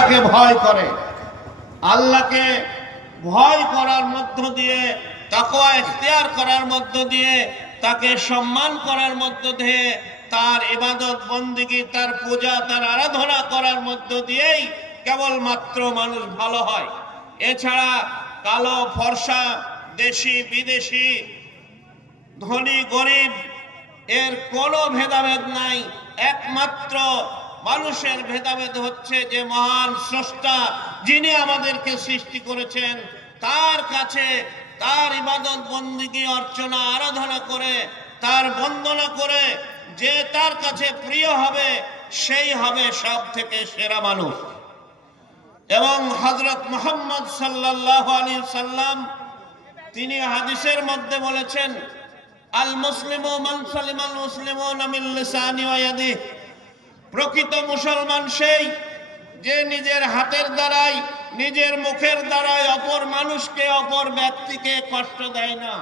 আল্লাহকে ভয় করে, আল্লাহকে ভয় করার মধ্য দিয়ে, তাকওয়া ইখতিয়ার করার মধ্য দিয়ে, তাকে সম্মান করার মধ্য দিয়ে, তার ইবাদত বন্দেগী, তার পূজা, তার আরাধনা করার মধ্য দিয়েই কেবলমাত্র মানুষ ভালো হয়। এছাড়া কালো ফর্সা, দেশি বিদেশি, ধনী গরিব এর কোনো ভেদাভেদ নাই। একমাত্র মানুষের ভেদাভেদ হচ্ছে যে মহান স্রষ্টা যিনি আমাদেরকে সৃষ্টি করেছেন, তার কাছে তার ইবাদত বন্দেগী, অর্চনা, আরাধনা করে, তার বন্দনা করে যে তার কাছে প্রিয় হবে, সেই হবে সব থেকে সেরা মানুষ। এবং হযরত মুহাম্মদ সাল্লাল্লাহু আলাইহি সাল্লাম তিনি হাদিসের মধ্যে বলেছেন, আল মুসলিমু মান সালিমাল মুসলিমুনা মিন লিসানি ওয়া ইয়াদিহি, প্রকৃত মুসলমান সেই যে নিজের হাতের দ্বারাই, নিজের মুখের দ্বারাই অপর মানুষকে, অপর ব্যক্তিকে কষ্ট দেয় না।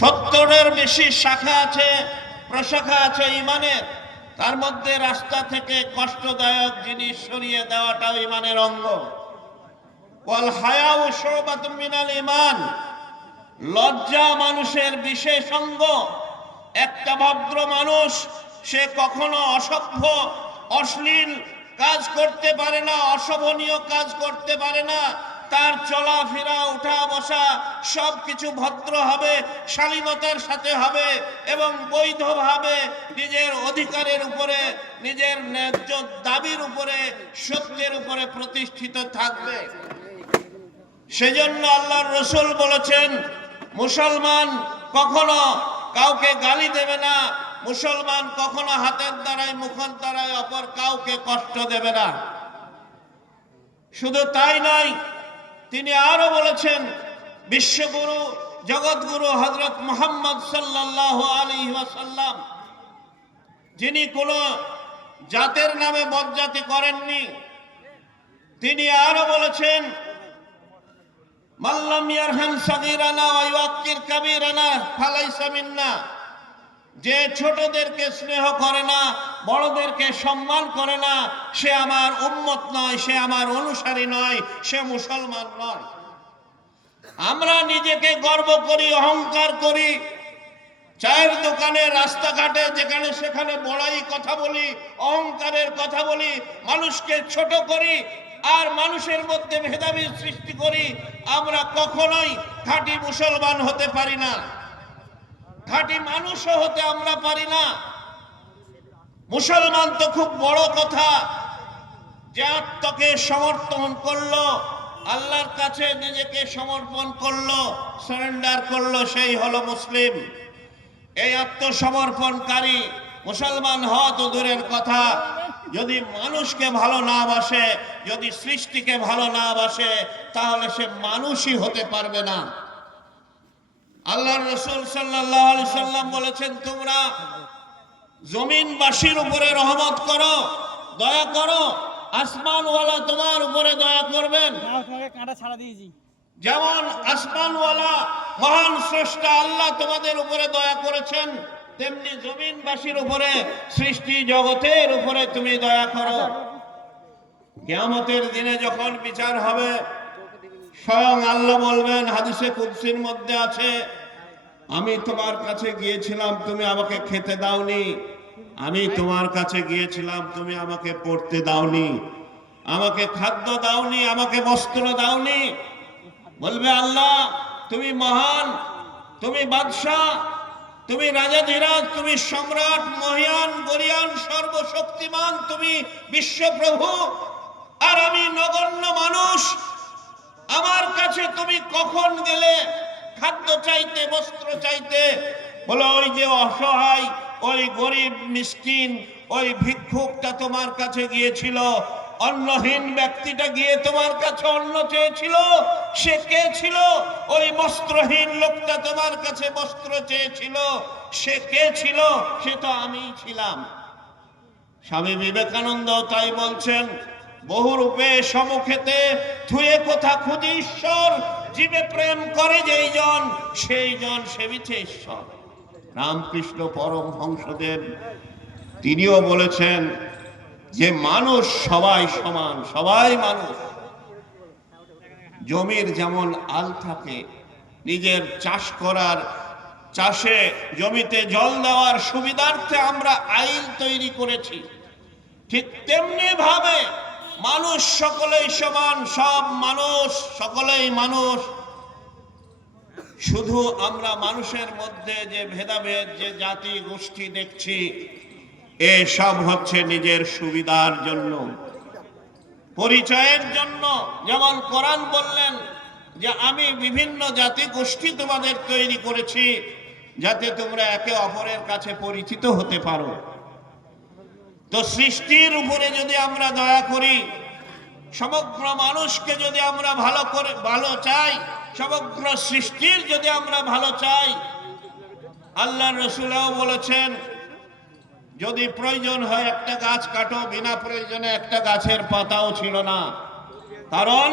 70-এর বেশি শাখা আছে, প্রশাখা আছে ঈমানের, তার মধ্যে রাস্তা থেকে কষ্টদায়ক জিনিস সরিয়ে দেওয়াটাও ঈমানের অঙ্গ। ওয়াল হায়াউ শুবাতুম মিনাল ঈমান, লজ্জা মানুষের বিশেষ অঙ্গ। একটা ভদ্র মানুষ সে কখনো অসভ্য, অশ্লীল কাজ করতে পারে না, অশোভনীয় কাজ করতে পারে না। তার চলাফেরা, উঠা বসা সবকিছু ভদ্র হবে, শালীনতার সাথে হবে এবং বৈধভাবে নিজের অধিকারের উপরে, নিজের ন্যায্য দাবির উপরে, সত্যের উপরে প্রতিষ্ঠিত থাকবে। সেজন্য আল্লাহর রাসূল বলেছেন, মুসলমান কখনো কাউকে গালি দেবে না, মুসলমান কখনো হাতের দ্বারাই, মুখের দ্বারাই অপর কাউকে কষ্ট দেবে না। শুধু তাই নয়, তিনি আরো বলেছেন, বিশ্বগুরু, জগৎগুরু হযরত মুহাম্মদ সাল্লাল্লাহু আলাইহি ওয়াসাল্লাম, যিনি কোনো জাতের নামে বদজাতি করেননি, তিনি আরো বলেছেন, মাল্লাম ইয়ারহাম সাগীরানা ওয়া ইউক্কির কাবীরানা ফালাইসা মিন্না, যে ছোটদেরকে স্নেহ করে না, বড়দেরকে সম্মান করে না, সে আমার উম্মত নয়, সে আমার অনুসারী নয়, সে মুসলমান নয়। আমরা নিজেকে গর্ব করি, অহংকার করি, চায়ের দোকানে, রাস্তাঘাটে, যেখানে সেখানে বড়াই কথা বলি, অহংকারের কথা বলি, মানুষকে ছোট করি আর মানুষের মধ্যে ভেদাভেদ সৃষ্টি করি। আমরা কখনোই খাঁটি মুসলমান হতে পারি না, খাঁটি মানুষও হতে আমরা পারি না। মুসলমান তো খুব বড় কথা, যে আত্মাকে সমর্পণ করলো, আল্লাহর কাছে নিজেকে সমর্পণ করলো, সারেন্ডার করলো, সেই হলো মুসলিম। এই আত্মসমর্পণকারী মুসলমান হওয়া তো দূরের কথা, যদি মানুষকে ভালো না বাসে, যদি সৃষ্টিকে ভালো না বাসে, তাহলে সে মানুষই হতে পারবে না। আল্লাহর রাসূল সাল্লাল্লাহু আলাইহি সাল্লাম বলেছেন, তোমরা জমিনবাসীর উপরে রহমত করো, দয়া করো, আসমানওয়ালা তোমার উপরে দয়া করবেন। যেমন আসমানওয়ালা মহান স্রষ্টা আল্লাহ তোমাদের উপরে দয়া করেছেন, তেমনি জমিনবাসীর উপরে, সৃষ্টি জগতের উপরে তুমি দয়া করো। কিয়ামতের দিনে যখন বিচার হবে, স্বয়ং আল্লাহ বলবেন, হাদিসে কুদসির মধ্যে আছে, আমি তোমার কাছে গিয়েছিলাম, তুমি আমাকে খেতে দাওনি, আমি তোমার কাছে গিয়েছিলাম, তুমি আমাকে পড়তে দাওনি, আমাকে খাদ্য দাওনি, আমাকে বস্ত্র দাওনি। বলবে, আল্লাহ তুমি মহান, তুমি বাদশাহ, তুমি রাজাধিরাজ, তুমি সম্রাট, মহিয়ান, গরিয়ান, সর্বশক্তিমান, তুমি বিশ্বপ্রভু, আর আমি নগণ্য মানুষ। আমার কাছে তুমি কখন গেলে খাদ্য চাইতে, বস্ত্র চাইতে? বলো, ওই যে অসহায়, ওই গরিব মিসকিন, ওই ভিক্ষুকটা তোমার কাছে গিয়েছিল, অন্নহীন ব্যক্তিটা গিয়ে তোমার কাছে অন্ন চেয়েছিল। সে কে ছিল? ওই বস্ত্রহীন লোকটা তোমার কাছে বস্ত্র চেয়েছিল। সে কে ছিল? সে তো আমিই ছিলাম। স্বামী বিবেকানন্দ তাই বলছেন, বহুরূপে সমুখেতে থুয়ে কোথা খুঁজি ঈশ্বর, জীবে প্রেম করে যেই জন, সেই জন সেবিছে ঈশ্বর। রামকৃষ্ণ পরমহংসদেব তিনিও বলেছেন, যে মানুষ সবাই সমান, সবাই মানুষ। জমির যেমন আল থাকে, নিজের চাষ করার, চাষে জমিতে জল দেওয়ার সুবিধার্থে আমরা আইল তৈরি করেছি, ঠিক তেমনি ভাবে মানুষ সকলেই সমান, সব মানুষ সকলেই মানুষ। শুধু আমরা মানুষের মধ্যে যে ভেদাভেদ, যে জাতি গোষ্ঠী দেখছি, এসব হচ্ছে নিজের সুবিধার জন্য, পরিচয়ের জন্য। যেমন কোরআন বললেন যে আমি বিভিন্ন জাতি গোষ্ঠী তোমাদের তৈরি করেছি যাতে তোমরা একে অপরের কাছে পরিচিত হতে পারো। তো সৃষ্টির উপরে যদি আমরা দয়া করি, সমগ্র মানুষকে যদি আমরা ভালো চাই, সমগ্র সৃষ্টির যদি আমরা ভালো চাই, আল্লাহর রাসূলও বলেছেন যদি প্রয়োজন হয় একটা গাছ কাটো, বিনা প্রয়োজনে একটা গাছের পাতাও ছিল না। কারণ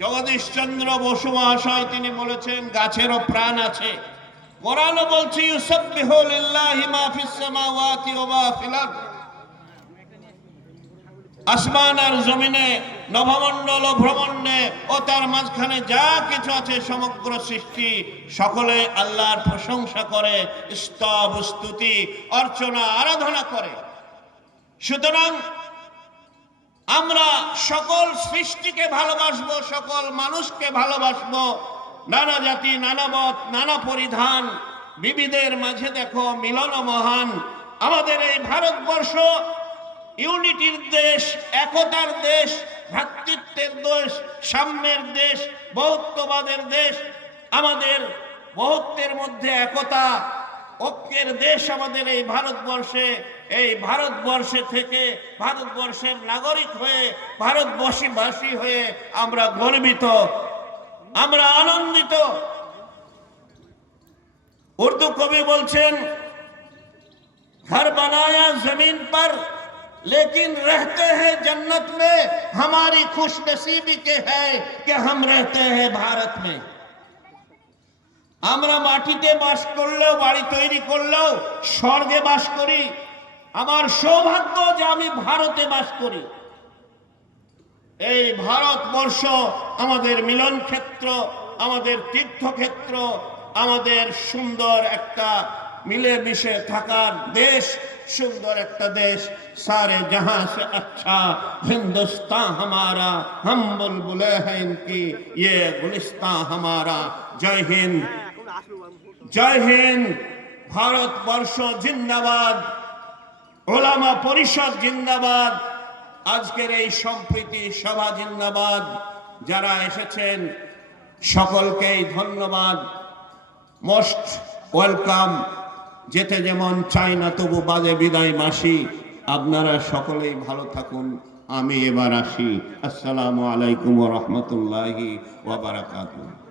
জগদীশচন্দ্র বসু মহাশয় তিনি বলেছেন গাছেরও প্রাণ আছে। কোরআনও বলছে ইউসাব্বিহু লিল্লাহি মা ফিস সামাওয়াতি ওয়া মা ফিল আরদ। আসমান আর জমিনে, নভমণ্ডল ও ভ্রমণ্ডে ও তার মাঝখানে যা কিছু আছে সমগ্র সৃষ্টি সকলে আল্লাহর প্রশংসা করে, স্তব স্তুতি অর্চনা আরাধনা করে। সুতরাং আমরা সকল সৃষ্টিকে ভালোবাসবো, সকল মানুষকে ভালোবাসবো। নানা জাতি, নানা মত, নানা পরিধান, বিবিধের মাঝে দেখো মিলন মহান। আমাদের এই ভারতবর্ষ ইউনিটির দেশ, একতার দেশ, ভ্রাতৃত্বের দেশ, সাম্যের দেশ, বহুত্ববাদের দেশ। আমাদের বহুত্বের মধ্যে একতা, ঐক্যের দেশ আমাদের এই ভারতবর্ষে। এই ভারতবর্ষে থেকে, ভারতবর্ষের নাগরিক হয়ে, ভারতবাসী হয়ে আমরা গর্বিত, আমরা আনন্দিত। উর্দু কবি বলছেন ঘর বানায়া জমিন पर लेकिन रहते हैं जन्नत में, हमारी खुशनसीबी के है कि हम रहते हैं भारत में। আমরা মাটিতে বাস করলেও, বাড়ি তৈরি করলেও স্বর্গে বাস করি। আমার সৌভাগ্য যে আমি ভারতে বাস করি। এই ভারতবর্ষ আমাদের মিলন ক্ষেত্র, আমাদের তীর্থক্ষেত্র, আমাদের সুন্দর একটা মিলেমিশে থাকার দেশ, সুন্দর একটা দেশ। सारे जहां से अच्छा हिंदुस्तान हमारा, हम बुलबुले हैं इनकी, ये गुलिस्तान हमारा। जय हिंद, जय हिंद। ভারতবর্ষ জিন্দাবাদ, ওলামা পরিষদ জিন্দাবাদ, আজকের এই সম্প্রীতি সভা জিন্দাবাদ। যারা এসেছেন সকলকেই ধন্যবাদ, মোস্ট ওয়েলকাম। যেতে যেমন চাই না তবু বাজে বিদায় মাসি। আপনারা সকলেই ভালো থাকুন, আমি এবার আসি। আসসালামু আলাইকুম ওয়া রাহমাতুল্লাহি ওয়া বারাকাতুহু।